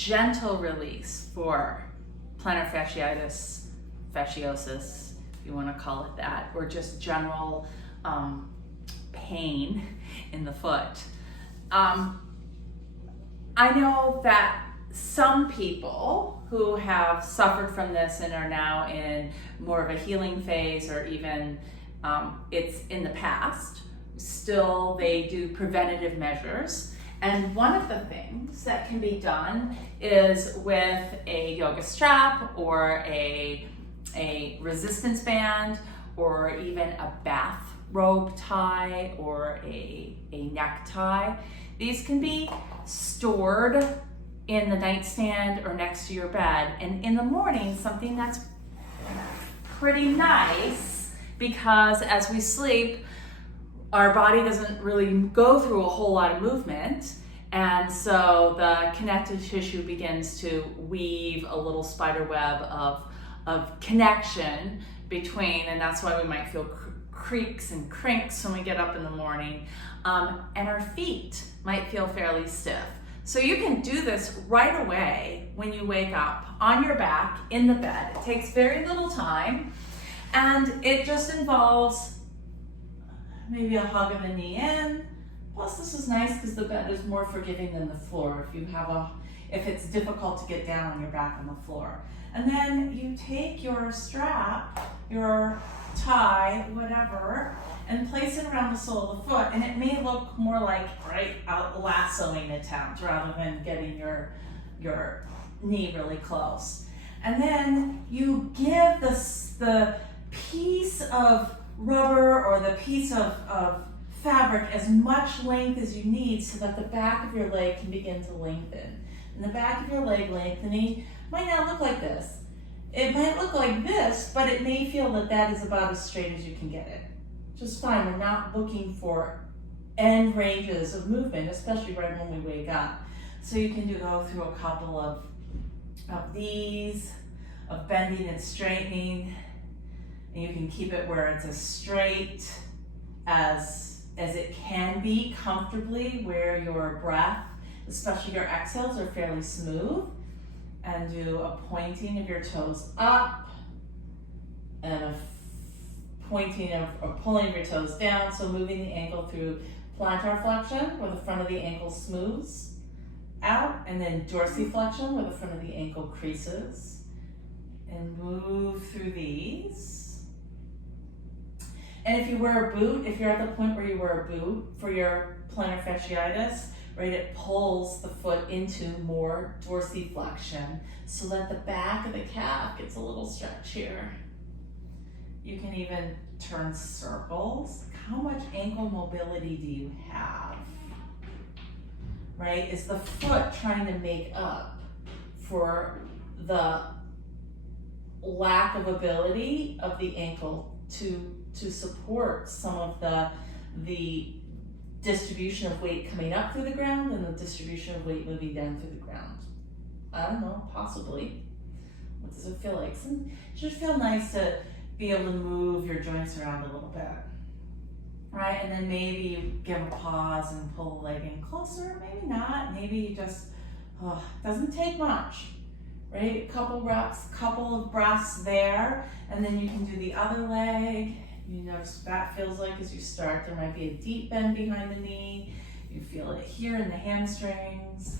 gentle release for plantar fasciitis, fasciosis, if you want to call it that, or just general pain in the foot. I know that some people who have suffered from this and are now in more of a healing phase, or even it's in the past, still they do preventative measures. And one of the things that can be done is with a yoga strap or a resistance band, or even a bathrobe tie or a necktie. These can be stored in the nightstand or next to your bed, and in the morning, something that's pretty nice, because as we sleep, our body doesn't really go through a whole lot of movement, and so the connective tissue begins to weave a little spider web of connection between, and that's why we might feel creaks and crinks when we get up in the morning, and our feet might feel fairly stiff. So you can do this right away when you wake up on your back in the bed. It takes very little time, and it just involves maybe a hug of the knee in. Plus, this is nice because the bed is more forgiving than the floor if it's difficult to get down on your back on the floor. And then you take your strap, your tie, whatever, and place it around the sole of the foot, and it may look more like a lassoing attempt rather than getting your knee really close. And then you give the piece of rubber or the piece of fabric as much length as you need so that the back of your leg can begin to lengthen. And the back of your leg lengthening might not look like this. It might look like this, but it may feel that is about as straight as you can get it. Just fine. We're not looking for end ranges of movement, especially right when we wake up. So you can go through a couple of these, of bending and straightening, and you can keep it where it's as straight as it can be comfortably, where your breath, especially your exhales, are fairly smooth. And do a pointing of your toes up and a pointing or pulling of your toes down. So moving the ankle through plantar flexion, where the front of the ankle smooths out, and then dorsiflexion, where the front of the ankle creases. And move through these. And if you wear a boot, if you're at the point where you wear a boot for your plantar fasciitis, right, it pulls the foot into more dorsiflexion so that the back of the calf gets a little stretch here. You can even turn circles. How much ankle mobility do you have? Right? Is the foot trying to make up for the lack of ability of the ankle to support some of the distribution of weight coming up through the ground and the distribution of weight moving down through the ground? I don't know, possibly. What does it feel like? It should feel nice to be able to move your joints around a little bit, right? And then maybe you give a pause and pull the leg in closer, maybe not. Maybe you just, doesn't take much, right? A couple reps, couple of breaths there, and then you can do the other leg. You notice what that feels like as you start. There might be a deep bend behind the knee. You feel it here in the hamstrings.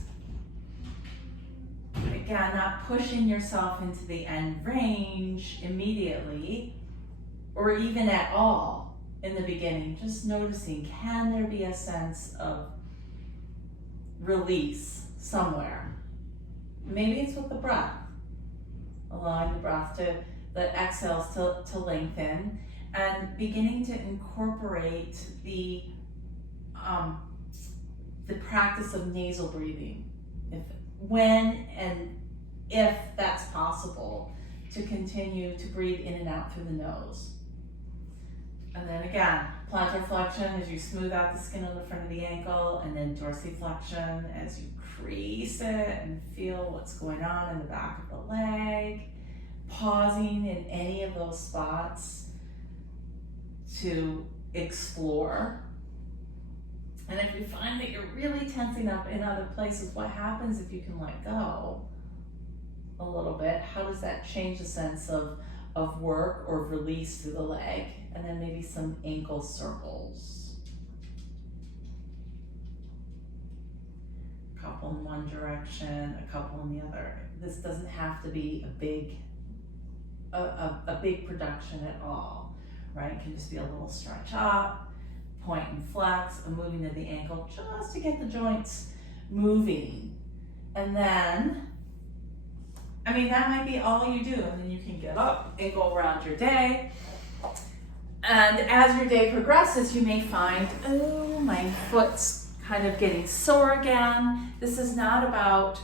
Again, not pushing yourself into the end range immediately, or even at all in the beginning. Just noticing, can there be a sense of release somewhere? Maybe it's with the breath, allowing the breath the exhales to lengthen, and beginning to incorporate the practice of nasal breathing, when and if that's possible, to continue to breathe in and out through the nose. And then again, plantar flexion as you smooth out the skin on the front of the ankle, and then dorsiflexion as you crease it and feel what's going on in the back of the leg. Pausing in any of those spots to explore. And if you find that you're really tensing up in other places, what happens if you can let go a little bit? How does that change the sense of work or release through the leg? And then maybe some ankle circles. A couple in one direction, a couple in the other. This doesn't have to be a big production at all, right? It can just be a little stretch up, point and flex, a moving of the ankle just to get the joints moving. And then, I mean, that might be all you do, and then you can get up and go around your day. And as your day progresses, you may find, oh, my foot's kind of getting sore again. This is not about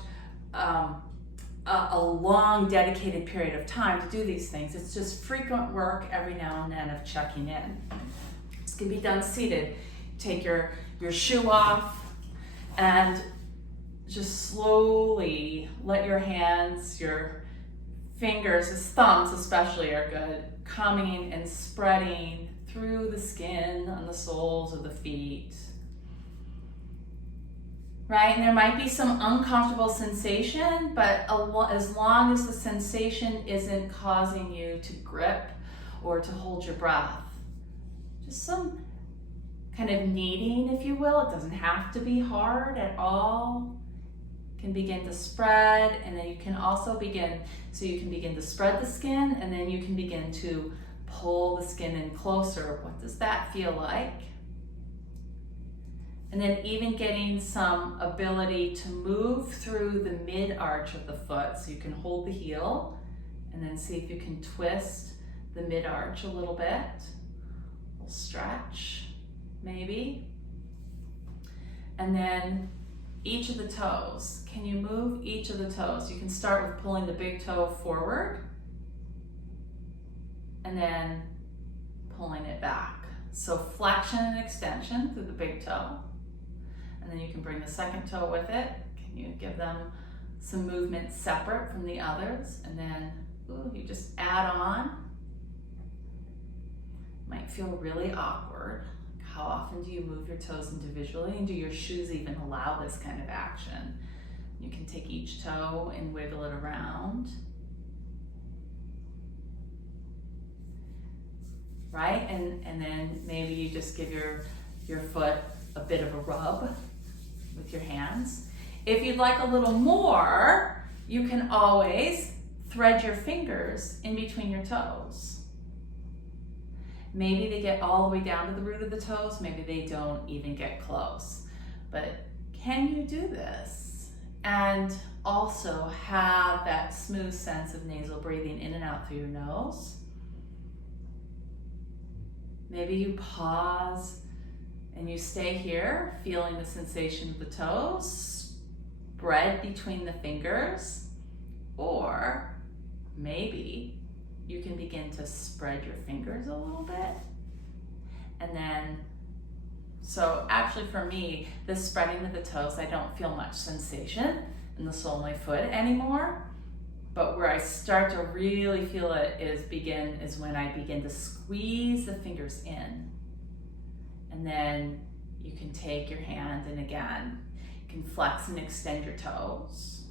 a long dedicated period of time to do these things. It's just frequent work every now and then of checking in. This can be done seated. Take your shoe off and just slowly let your hands, your fingers, his thumbs especially are good, coming and spreading through the skin on the soles of the feet. Right, and there might be some uncomfortable sensation, but as long as the sensation isn't causing you to grip or to hold your breath, just some kind of kneading, if you will. It doesn't have to be hard at all. Can begin to spread, and then you can also begin to spread the skin, and then you can begin to pull the skin in closer. What does that feel like? And then even getting some ability to move through the mid-arch of the foot. So you can hold the heel and then see if you can twist the mid-arch a little bit. A little stretch, maybe. And then each of the toes. Can you move each of the toes? You can start with pulling the big toe forward and then pulling it back. So flexion and extension through the big toe. And then you can bring the second toe with it. Can you give them some movement separate from the others? And then you just add on. Might feel really awkward. How often do you move your toes individually? And do your shoes even allow this kind of action? You can take each toe and wiggle it around. Right? And then maybe you just give your foot a bit of a rub with your hands. If you'd like a little more, you can always thread your fingers in between your toes. Maybe they get all the way down to the root of the toes, maybe they don't even get close. But can you do this and also have that smooth sense of nasal breathing in and out through your nose? Maybe you pause and you stay here, feeling the sensation of the toes, spread between the fingers, or maybe you can begin to spread your fingers a little bit. And then, so actually for me, this spreading of the toes, I don't feel much sensation in the sole of my foot anymore. But where I start to really feel it is when I begin to squeeze the fingers in. And then you can take your hand and again, you can flex and extend your toes.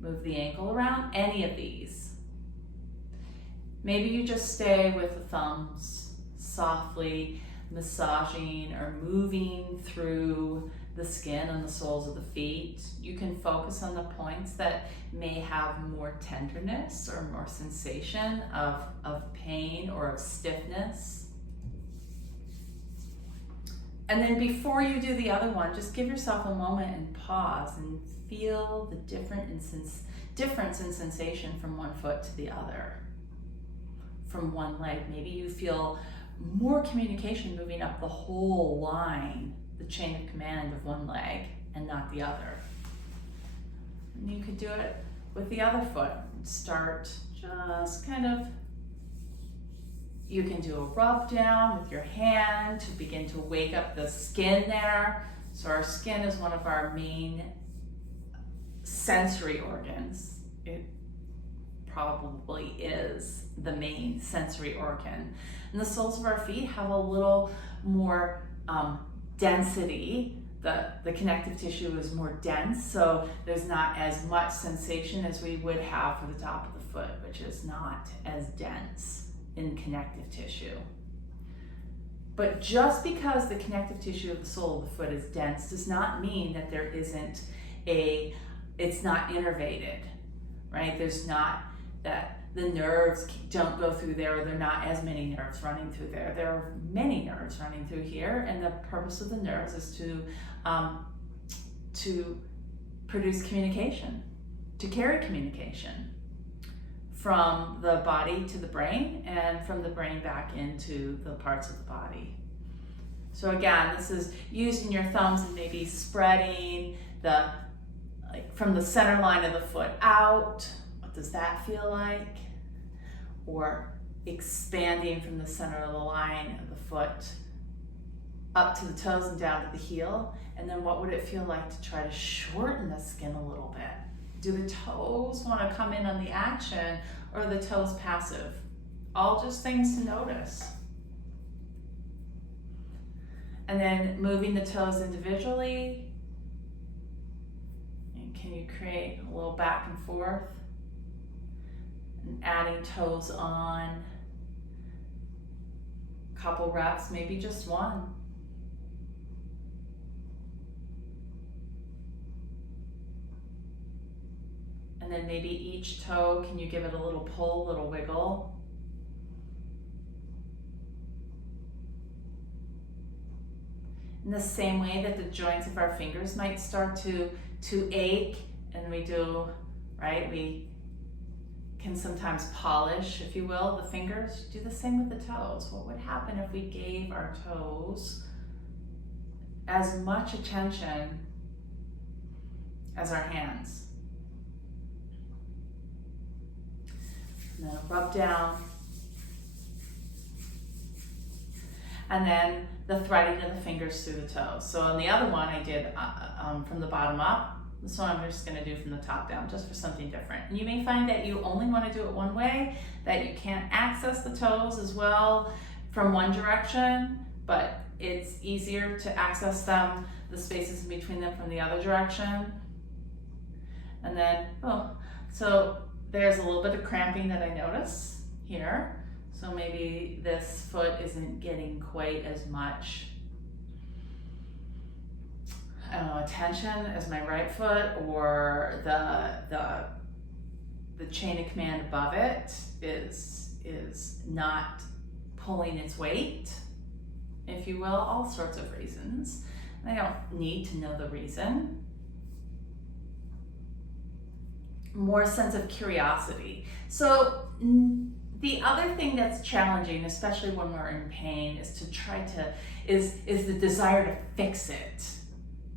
Move the ankle around, any of these. Maybe you just stay with the thumbs, softly massaging or moving through the skin on the soles of the feet. You can focus on the points that may have more tenderness or more sensation of pain or of stiffness. And then before you do the other one, just give yourself a moment and pause and feel the difference in sensation from one foot to the other. From one leg, maybe you feel more communication moving up the whole line, the chain of command of one leg and not the other. And you could do it with the other foot. Start just kind of, you can do a rub down with your hand to begin to wake up the skin there. So our skin is one of our main sensory organs. It probably is the main sensory organ. And the soles of our feet have a little more density. The connective tissue is more dense, so there's not as much sensation as we would have for the top of the foot, which is not as dense in connective tissue. But just because the connective tissue of the sole of the foot is dense does not mean that there isn't it's not innervated, right? There's not that the nerves don't go through there, or there are not as many nerves running through there. There are many nerves running through here, and the purpose of the nerves is to produce communication, to carry communication from the body to the brain, and from the brain back into the parts of the body. So again, this is using your thumbs and maybe spreading from the center line of the foot out. What does that feel like? Or expanding from the center of the line of the foot up to the toes and down to the heel. And then what would it feel like to try to shorten the skin a little bit? Do the toes want to come in on the action, or are the toes passive? All just things to notice. And then moving the toes individually. And can you create a little back and forth? And adding toes on. Couple reps, maybe just one. And then maybe each toe, can you give it a little pull, a little wiggle? In the same way that the joints of our fingers might start to ache, and we do, right? We can sometimes polish, if you will, the fingers. Do the same with the toes. What would happen if we gave our toes as much attention as our hands? And then rub down. And then the threading of the fingers through the toes. So on the other one I did from the bottom up. This one I'm just going to do from the top down, just for something different. And you may find that you only want to do it one way, that you can't access the toes as well from one direction, but it's easier to access them, the spaces in between them, from the other direction. And then, so there's a little bit of cramping that I notice here. So maybe this foot isn't getting quite as much attention as my right foot, or the chain of command above it is not pulling its weight, if you will. All sorts of reasons. I don't need to know the reason. More sense of curiosity. So the other thing that's challenging, especially when we're in pain, is the desire to fix it.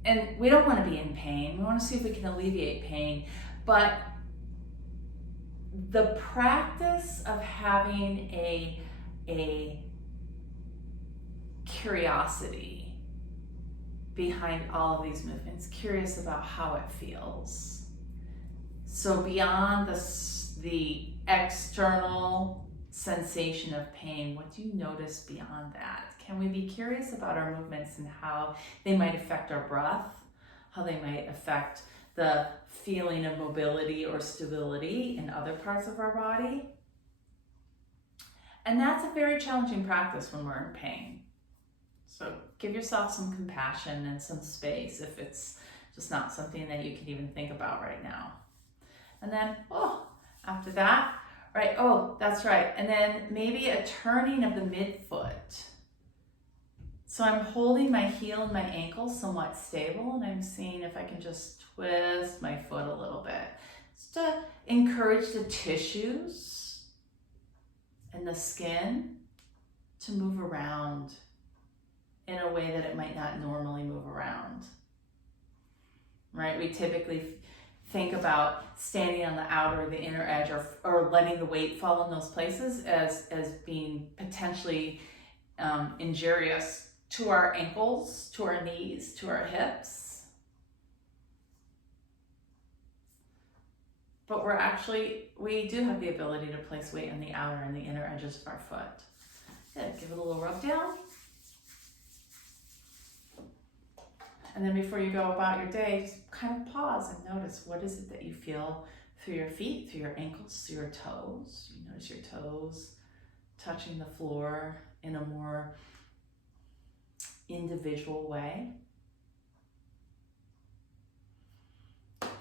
And we don't want to be in pain. We want to see if we can alleviate pain. But the practice of having a curiosity behind all of these movements, curious about how it feels. So beyond the external sensation of pain, what do you notice beyond that? Can we be curious about our movements and how they might affect our breath, how they might affect the feeling of mobility or stability in other parts of our body? And that's a very challenging practice when we're in pain. So give yourself some compassion and some space if it's just not something that you can even think about right now. And then, after that, right, that's right. And then maybe a turning of the midfoot. So I'm holding my heel and my ankle somewhat stable, and I'm seeing if I can just twist my foot a little bit. Just to encourage the tissues and the skin to move around in a way that it might not normally move around. Right? We typically think about standing on the outer or the inner edge, or letting the weight fall in those places as being potentially injurious to our ankles, to our knees, to our hips. but we do have the ability to place weight on the outer and the inner edges of our foot. Good, give it a little rub down. And then before you go about your day, just kind of pause and notice, what is it that you feel through your feet, through your ankles, through your toes? You notice your toes touching the floor in a more individual way.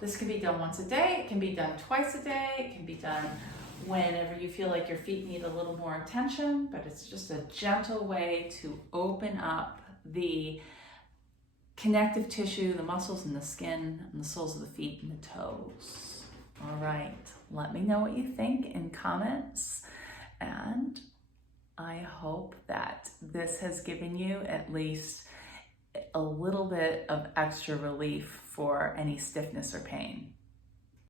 This can be done once a day, it can be done twice a day, it can be done whenever you feel like your feet need a little more attention, but it's just a gentle way to open up the connective tissue, the muscles and the skin and the soles of the feet and the toes. All right, let me know what you think in comments, and I hope that this has given you at least a little bit of extra relief for any stiffness or pain.